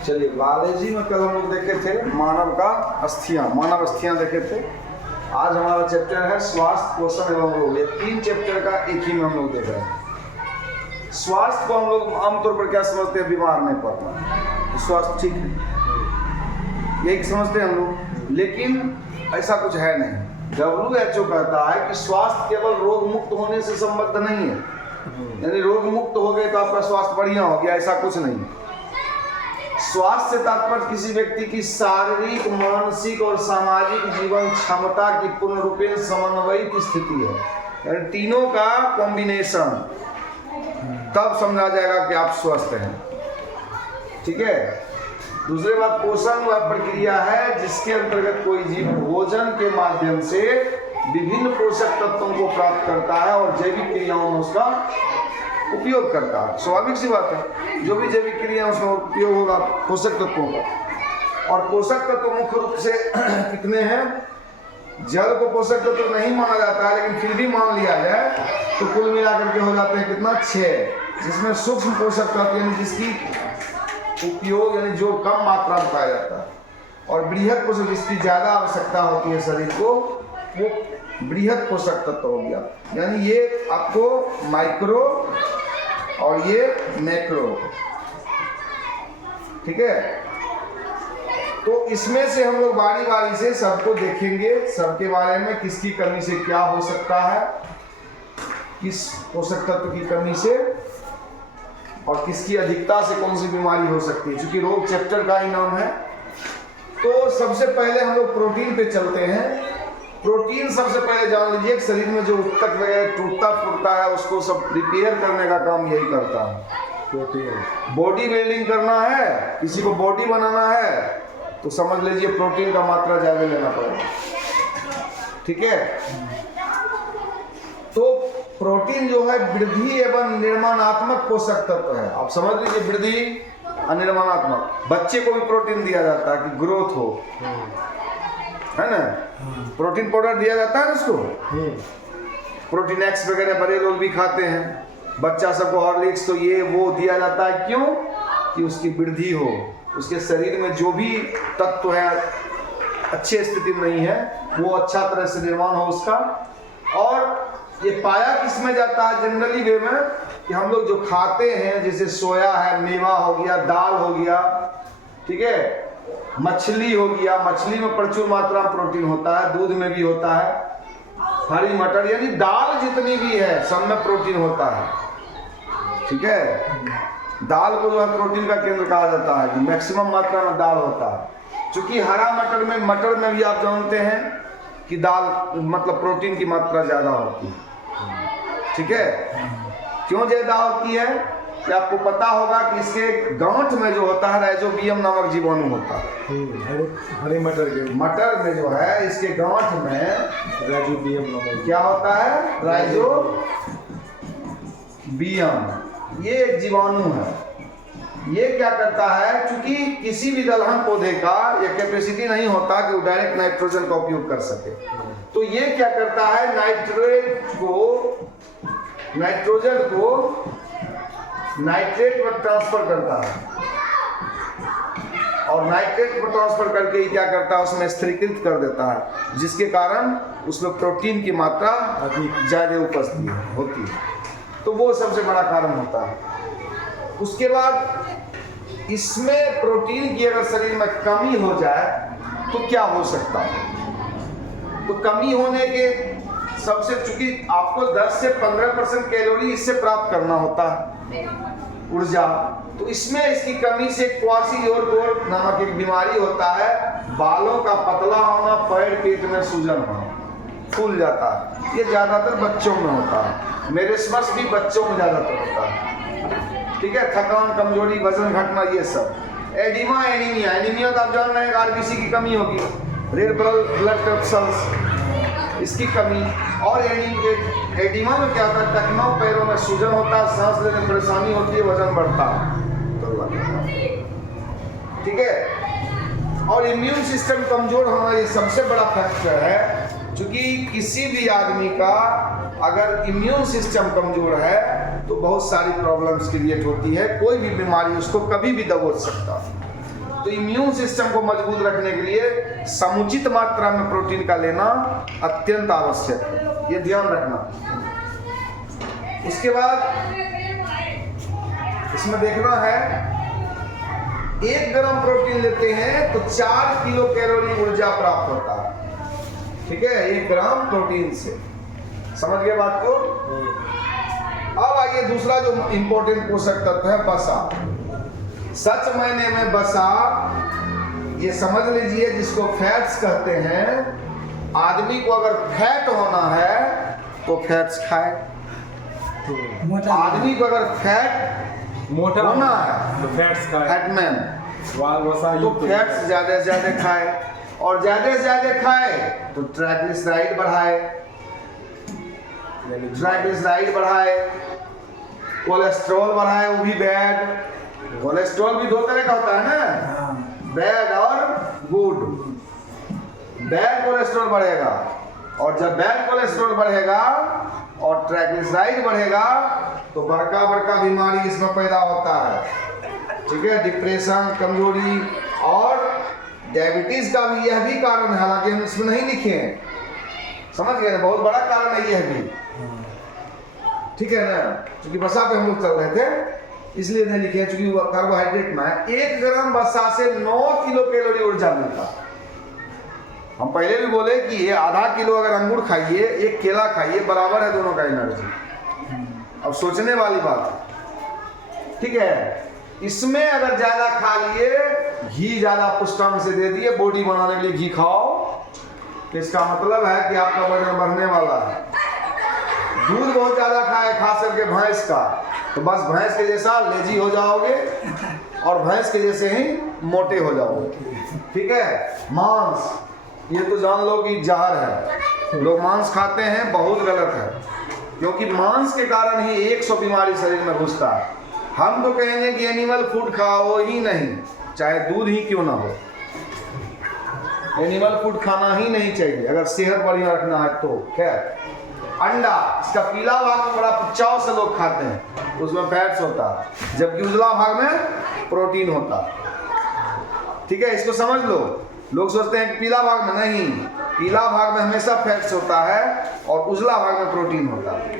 चलिए, बायोलॉजी में कल हम लोग देखे थे मानव अस्थियां देखे थे। आज हमारा चैप्टर है स्वास्थ्य, पोषण एवं रोग। ये 3 चैप्टर का एक ही में हम लोग देख रहे हैं। स्वास्थ्य को हम लोग आमतौर पर क्या समझते हैं? बीमार नहीं पड़ना, स्वास्थ्य ठीक है, यही समझते हैं हम लोग। लेकिन ऐसा कुछ है नहीं। WHO कहता है कि स्वास्थ्य केवल रोग मुक्त होने से संबद्ध नहीं है, यानी रोग मुक्त हो गए तो आपका स्वास्थ्य बढ़िया हो गया, ऐसा कुछ नहीं। स्वास्थ्य से तात्पर्य किसी व्यक्ति की शारीरिक, मानसिक और सामाजिक जीवन क्षमता की पूर्ण रूपेण समन्वयित स्थिति है, यानी तीनों का कॉम्बिनेशन, तब समझा जाएगा कि आप स्वस्थ हैं। ठीक है। दूसरी बात, पोषण वह प्रक्रिया है जिसके अंतर्गत कोई जीव भोजन के माध्यम से विभिन्न पोषक तत्वों को प्राप्त करता है और जैविक क्रियाओं में उसका उपयोग करता है। स्वाभाविक सी बात है, जो भी जैविक क्रिया उसमें उपयोग होगा पोषक तत्वों का। और पोषक तत्व मुख्य रूप से कितने हैं? जल को पोषक तत्व नहीं माना जाता है, लेकिन फिर भी मान लिया जाए तो कुल मिलाकर के हो जाते हैं कितना? 6, जिसमें सूक्ष्म पोषक तत्व यानी जिसकी उपयोग यानी जो कम मात्रा में पाया जाता है, और बृहद पोषक जिसकी ज्यादा आवश्यकता होती है शरीर को, वो बृहद पोषक तत्व हो गया। यानी ये आपको माइक्रो और ये मैक्रो। ठीक है। तो इसमें से हम लोग बारी बारी से सबको देखेंगे, सबके बारे में किसकी कमी से क्या हो सकता है, किस पोषक तत्व की कमी से और किसकी अधिकता से कौन सी बीमारी हो सकती है, क्योंकि रोग चैप्टर का ही नाम है। तो सबसे पहले हम लोग प्रोटीन पे चलते हैं। प्रोटीन सबसे पहले जान लीजिए, शरीर में जो ऊतक वगैरह टूटता फूटता है उसको सब रिपेयर करने का काम यही करता है। प्रोटीन बॉडी बिल्डिंग करना है, किसी को बॉडी बनाना है तो समझ लीजिए प्रोटीन का मात्रा ज्यादा लेना पड़ेगा। ठीक है। तो प्रोटीन जो है वृद्धि एवं निर्माणात्मक पोषक तत्व है। आप समझ लीजिए, वृद्धि और निर्माणात्मक। बच्चे को भी प्रोटीन दिया जाता है कि ग्रोथ हो, है ना? प्रोटीन पाउडर दिया जाता है उसको, प्रोटीन एक्स वगैरह बड़े लोग भी खाते हैं। बच्चा सबको हॉर्लिक्स तो ये वो दिया जाता है, क्यों? कि उसकी वृद्धि हो, उसके शरीर में जो भी तत्व है अच्छी स्थिति में नहीं है वो अच्छा तरह से निर्माण हो उसका। और ये पाया किस में जाता है जनरली वे में, कि हम लोग जो खाते हैं, जैसे सोया है, मेवा हो गया, दाल हो गया, ठीक है, मछली हो गया, मछली में प्रचुर मात्रा में प्रोटीन होता है, दूध में भी होता है, हरी मटर, यानी दाल जितनी भी है सब में प्रोटीन होता है। ठीक है। दाल को जो है प्रोटीन का केंद्र कहा जाता है, कि मैक्सिमम मात्रा में दाल होता है। चूंकि हरा मटर में भी आप जानते हैं कि दाल मतलब प्रोटीन की मात्रा ज्यादा होती है। ठीक है। क्यों ज्यादा होती है? कि आपको पता होगा कि इसके गांठ में जो होता है राइजोबियम नामक जीवाणु होता है। हरे मटर में जो है इसके गांठ में राइजोबियम नामक क्या होता है? राइजोबियम। ये एक जीवाणु है। ये क्या करता है, क्योंकि किसी भी दलहन पौधे का ये कैपेसिटी नहीं होता कि वो डायरेक्ट नाइट्रोजन का उपयोग कर सके, तो ये क्या करता है, नाइट्रोजन को नाइट्रेट में ट्रांसफर करता है, और नाइट्रेट में ट्रांसफर करके ही क्या करता है, उसमें स्थिरीकृत कर देता है, जिसके कारण उसमें प्रोटीन की मात्रा ज्यादा उपस्थित होती है। तो वो सबसे बड़ा कारण होता है। उसके बाद इसमें प्रोटीन की अगर शरीर में कमी हो जाए तो क्या हो सकता है? तो कमी होने के सबसे, चूंकि आपको 10 से 15% कैलोरी इससे प्राप्त करना होता है ऊर्जा, तो इसमें इसकी कमी से क्वासियोरकोर नामक एक बीमारी होता है, बालों का पतला होना, पैर पेट में सूजन होना, फूल जाता है। ये ज्यादातर बच्चों में होता है, मेरिस्मस भी बच्चों में ज्यादातर होता है। ठीक है। थकान, कमजोरी, वजन घटना, ये सब। एडिमा, एनीमिया तो आप जान रहे हैं, आरबीसी की कमी होगी, रेड ब्लड सेल्स, इसकी कमी। और एडिमा में क्या होता है, टखनों, पैरों में सूजन होता है, सांस लेने में परेशानी होती है, वजन बढ़ता है। ठीक है। और इम्यून सिस्टम कमजोर होना ये सबसे बड़ा फैक्टर है, क्योंकि किसी भी आदमी का अगर इम्यून सिस्टम कमजोर है तो बहुत सारी प्रॉब्लम्स क्रिएट होती है, कोई भी बीमारी उसको कभी भी दबोच सकता है। तो इम्यून सिस्टम को मजबूत रखने के लिए समुचित मात्रा में प्रोटीन का लेना अत्यंत आवश्यक है, ये ध्यान रखना। उसके बाद इसमें देखना है 1 ग्राम प्रोटीन लेते हैं तो 4 किलो कैलोरी ऊर्जा प्राप्त होता है। ठीक है, 1 ग्राम प्रोटीन से, समझ गए बात को। अब आइए दूसरा जो इंपॉर्टेंट पोषक तत्व है वसा। सच मायने में वसा, ये समझ लीजिए, जिसको फैट्स कहते हैं। आदमी को अगर फैट होना है तो फैट्स खाए, आदमी को अगर फैट मोटा होना है तो फैट्स खाए, फैटमैन वसा तो फैट्स ज्यादा से ज्यादा खाए, और ज्यादा से ज्यादा खाए तो ट्राइग्लिसराइड बढ़ाए, ट्राइग्लिसराइड बढ़ाए, कोलेस्ट्रॉल बढ़ाए, वो भी बैड। कोलेस्ट्रॉल भी 2 तरह का होता है ना, बैड और गुड। बैड कोलेस्ट्रॉल बढ़ेगा, और जब बैड कोलेस्ट्रॉल बढ़ेगा और ट्राइग्लिसराइड बढ़ेगा तो बड़का बड़का बीमारी इसमें पैदा होता है। ठीक है, डिप्रेशन, कमजोरी और डायबिटीज का भी यह भी कारण है, हालांकि हम इसमें नहीं लिखे हैं, समझ गए ना, बहुत बड़ा कारण है यह भी। ठीक है ना, क्योंकि वसा पे हम लोग चल रहे थे इसलिए नहीं लिखे, क्योंकि कार्बोहाइड्रेट में 1 ग्राम वसा से 9 किलो कैलोरी ऊर्जा मिलता है। हम पहले भी बोले कि ये आधा किलो अगर अंगूर खाइए, 1 केला खाइए, बराबर है दोनों का एनर्जी। अब सोचने वाली बात है। ठीक है, इसमें अगर ज्यादा खा लिए, घी ज्यादा पुष्टांक से दे दिए, बॉडी बनाने के लिए घी खाओ, तो इसका मतलब है कि आपका वजन बढ़ने वाला है। दूध बहुत ज्यादा खाए, खास करके भैंस का, तो बस भैंस के जैसा लेजी हो जाओगे और भैंस के जैसे ही मोटे हो जाओगे। ठीक है, मांस, ये तो जान लो कि जहर है। लोग मांस खाते हैं, बहुत गलत है, क्योंकि मांस के कारण ही 100 बीमारी शरीर में घुसता है। हम तो कहेंगे कि एनिमल फूड खाओ ही नहीं, चाहे दूध ही क्यों ना हो, एनिमल फूड खाना ही नहीं चाहिए अगर सेहत बढ़िया रखना है तो। खैर, अंडा, इसका पीला भाग में बड़ा चाव से लोग खाते हैं, उसमें फैट्स होता है, जबकि उजला भाग में प्रोटीन होता है। ठीक है, इसको समझ लो। लोग सोचते हैं कि पीला भाग में, नहीं, पीला भाग में हमेशा फैट्स होता है और उजला भाग में प्रोटीन होता है।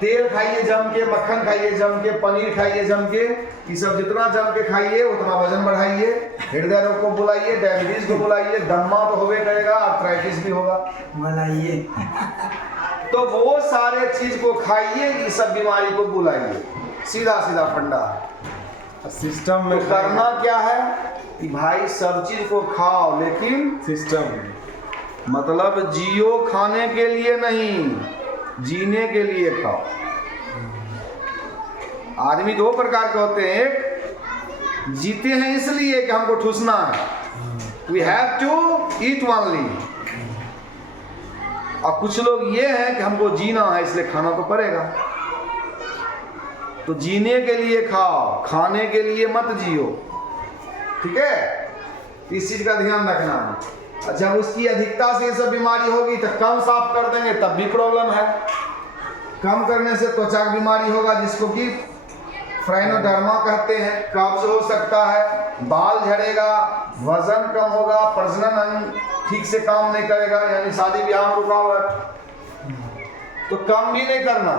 तेल खाइए जम के, मक्खन खाइए जम के, पनीर खाइए जम के, ये सब जितना जम के खाइए उतना वजन बढ़ाइए, हृदय रोग को बुलाइए, डायबिटीज को बुलाइए, दम्मा तो होवे करेगा, आर्थराइटिस भी होगा, बुलाइए। तो वो सारे चीज को खाइए, ये सब बीमारी को बुलाइए, सीधा सीधा फंडा। सिस्टम में तो करना क्या है कि भाई सब चीज को खाओ, लेकिन सिस्टम, मतलब जियो खाने के लिए नहीं, जीने के लिए खाओ। आदमी 2 प्रकार के होते हैं, एक जीते हैं इसलिए कि हमको ठूसना है, we have to eat only, और कुछ लोग ये हैं कि हमको जीना है इसलिए खाना तो पड़ेगा। तो जीने के लिए खाओ, खाने के लिए मत जियो। ठीक है, इस चीज का ध्यान रखना है। जब उसकी अधिकता से ये सब बीमारी होगी तो कम साफ कर देंगे तब भी प्रॉब्लम है। कम करने से त्वचा की बीमारी होगा, जिसको कि फ्राइनोडर्मा कहते हैं, कब्ज हो सकता है, बाल झड़ेगा, वजन कम होगा, प्रजनन अंग ठीक से काम नहीं करेगा, यानी शादी ब्याह में रुकावट। तो कम भी नहीं करना,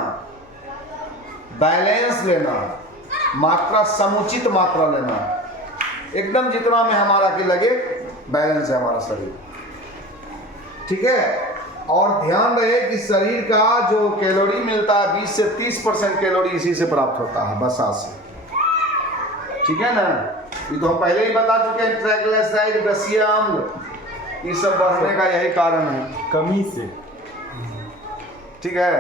बैलेंस लेना, मात्रा, समुचित मात्रा लेना, एकदम जितना में हमारा के लगे बैलेंस है हमारा शरीर। ठीक है, और ध्यान रहे कि शरीर का जो कैलोरी मिलता है 20 से 30% कैलोरी इसी से प्राप्त होता है, वसा से। ठीक है ना, ये तो हम पहले ही बता चुके हैं, ट्राइग्लिसराइड, गैसीय अम्ल, ये सब बढ़ने का यही कारण है, कमी से। ठीक है,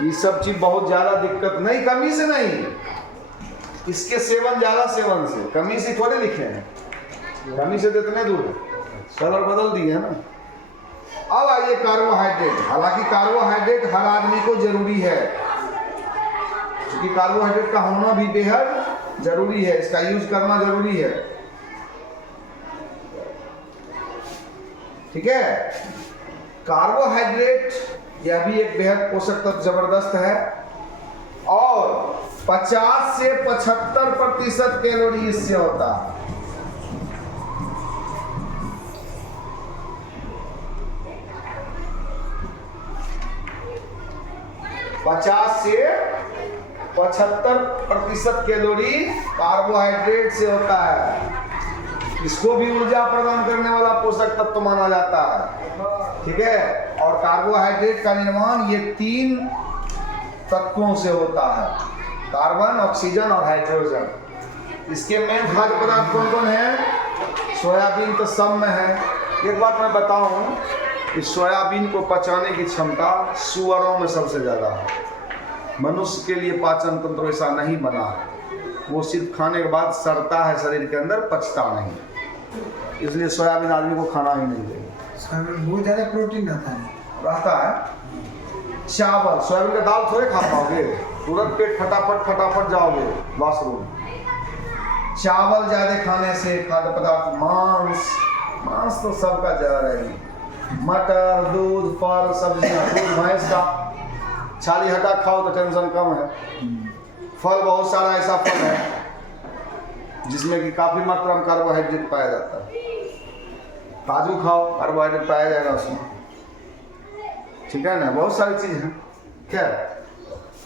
ये सब चीज बहुत ज्यादा दिक्कत नहीं, कमी से नहीं, इसके सेवन, ज्यादा सेवन से, कमी से थोड़े लिखे हैं, कमी से तो इतने दूर कलर बदल दिए है ना। अब आइए कार्बोहाइड्रेट। हालांकि कार्बोहाइड्रेट हर आदमी को जरूरी है, क्योंकि कार्बोहाइड्रेट का होना भी बेहद जरूरी है, इसका यूज करना जरूरी है। ठीक है, कार्बोहाइड्रेट यह भी एक बेहद पोषक तत्व जबरदस्त है, और 50 से 75% कैलोरी इससे होता है। पचास से 75% कैलोरी कार्बोहाइड्रेट से होता है। इसको भी ऊर्जा प्रदान करने वाला पोषक तत्व माना जाता है, ठीक है। और कार्बोहाइड्रेट का निर्माण ये 3 तत्वों से होता है, कार्बन, ऑक्सीजन और हाइड्रोजन। इसके मेन खाद्य पदार्थ कौन कौन है? सोयाबीन तो सब में है। एक बात मैं बताऊं कि सोयाबीन को पचाने की क्षमता सुअरों में सबसे ज़्यादा है। मनुष्य के लिए पाचन तंत्र ऐसा नहीं बना है, वो सिर्फ खाने के बाद सड़ता है शरीर के अंदर, पचता नहीं। इसलिए सोयाबीन आदमी को खाना ही नहीं चाहिए। सोयाबीन बहुत ज़्यादा प्रोटीन रहता है। चावल, सोयाबीन का दाल थोड़े खा पाओगे, तुरंत पेट फटाफट जाओगे वॉशरूम। चावल ज़्यादा खाने से खाद्य पदार्थ, मांस तो सबका जहर है। मटर, दूध, फल, सब्जियां, दूध भैंस का छाली हटा खाओ तो टेंशन कम है। फल, बहुत सारा ऐसा फल है जिसमें कि काफ़ी मात्रा में कार्बोहाइड्रेट पाया जाता है। काजू खाओ, कार्बोहाइड्रेट पाया जाएगा उसमें, ठीक है ना। बहुत सारी चीज़ है। क्या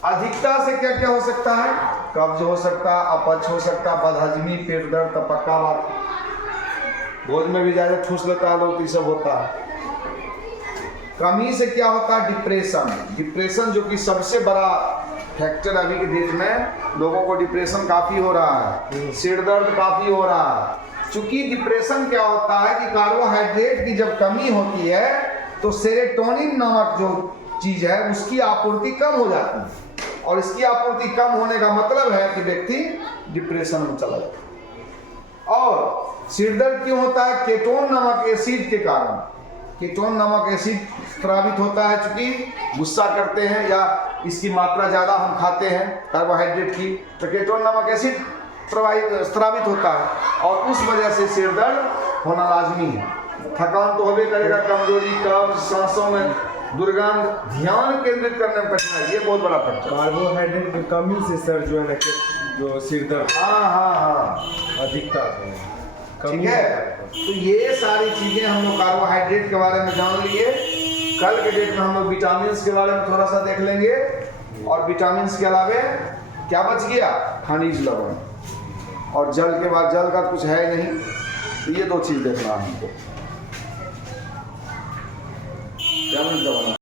अधिकता से क्या क्या हो सकता है? कब्ज हो सकता, अपच हो सकता, बदहजमी, पेट दर्द, तो पक्का बात। भोज में भी ज़्यादा ठूस लेता है लोग, तो ये सब होता है। कमी से क्या होता है? डिप्रेशन जो कि सबसे बड़ा फैक्टर अभी के डेट में। लोगों को डिप्रेशन काफ़ी हो रहा है, सिर दर्द काफ़ी हो रहा है। चूंकि डिप्रेशन क्या होता है कि कार्बोहाइड्रेट की जब कमी होती है तो सेरोटोनिन नामक जो चीज़ है उसकी आपूर्ति कम हो जाती है, और इसकी आपूर्ति कम होने का मतलब है कि व्यक्ति डिप्रेशन में चला जाता है। और सिर दर्द क्यों होता है? केटोन नामक एसिड के कारण। कीटोन नामक एसिड स्रावित होता है, चूंकि गुस्सा करते हैं या इसकी मात्रा ज़्यादा हम खाते हैं कार्बोहाइड्रेट की, तो कीटोन नामक एसिड स्रावित होता है, और उस वजह से सिर दर्द होना लाजमी है। थकान तो होबे करेगा, कमजोरी, कब्ज, सांसों में दुर्गंध, ध्यान केंद्रित करने में कठिनाई, ये बहुत बड़ा फैक्टर। कार्बोहाइड्रेट की कमी से सर जो है ना, जो सिर दर्द हाँ अधिकता है, ठीक है। तो ये सारी चीजें हम लोग कार्बोहाइड्रेट के बारे में जान लिए। कल के डेट में हम लोग विटामिन के बारे में थोड़ा सा देख लेंगे, और विटामिन के अलावे क्या बच गया? खनिज लवण, और जल के बाद, जल का कुछ है नहीं, तो ये 2 चीज देखना है हमको। क्या मिलता है?